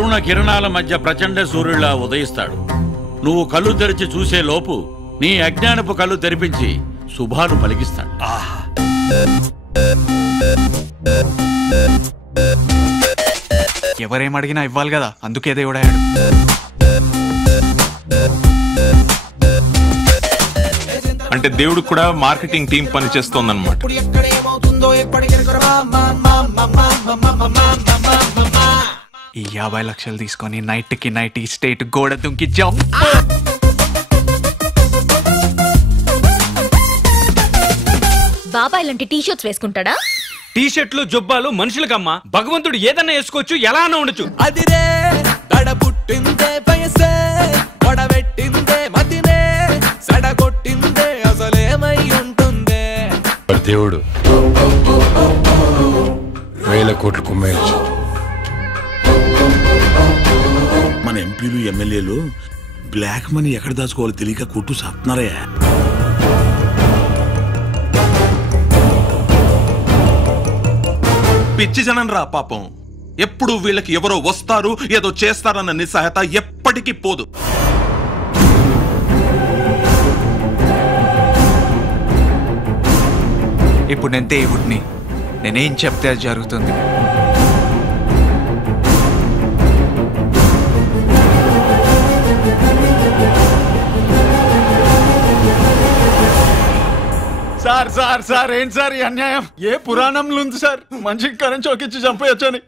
అరుణ కిరణాల మధ్య ప్రచండ సూర్యుడిలా ఉదయిస్తాడు. నువ్వు కళ్ళు తెరిచి చూసే లోపు నీ అజ్ఞానపు కళ్ళు తెరిపించి శుభాలు పలికిస్తాడు. ఎవరేమడిగినా ఇవ్వాలి కదా, అందుకే దేవుడాడు. అంటే దేవుడు కూడా మార్కెటింగ్ టీం పని చేస్తోందన్నమాట. ఈ 50 లక్షలు తీసుకొని నైట్కి నైట్ ఈ స్టేట్ గోడ దుంకి జంప్. బాబాయ్ లాంటి టీ షర్ట్స్ వేసుకుంటాడా? టీ షర్ట్లు జొబ్బాలు మనుషులకమ్మా. భగవంతుడు ఏదన్నా వేసుకోవచ్చు, ఎలా అన్నా ఉండొచ్చు. అదిరే తడబుట్టిందే వయసే, వడబెట్టిందే మతినే, సడగొట్టిందే అసలేమై ఉంటుందే. దేవుడు 1000 కోట్లు కుమ్మేయచ్చు. మన ఎంపీలు ఎమ్మెల్యేలు బ్లాక్ మనీ ఎక్కడ దాచుకోవాలో తెలియక కొట్టు సాత్తున్నారయ్యా. పిచ్చి జనం రా పాపం. ఎప్పుడు వీళ్ళకి ఎవరో వస్తారు ఏదో చేస్తారన్న నిస్సహాయత ఎప్పటికీ పోదు. ఇప్పుడు నేను దేవుడిని, నేనేం చెప్తే అది జరుగుతుంది. సార్ సార్ సార్ ఏంటి సార్ ఈ అన్యాయం? ఏ పురాణంలో ఉంది సార్ మనిషికి కరెంట్ చౌకిచ్చి చంపేయొచ్చని?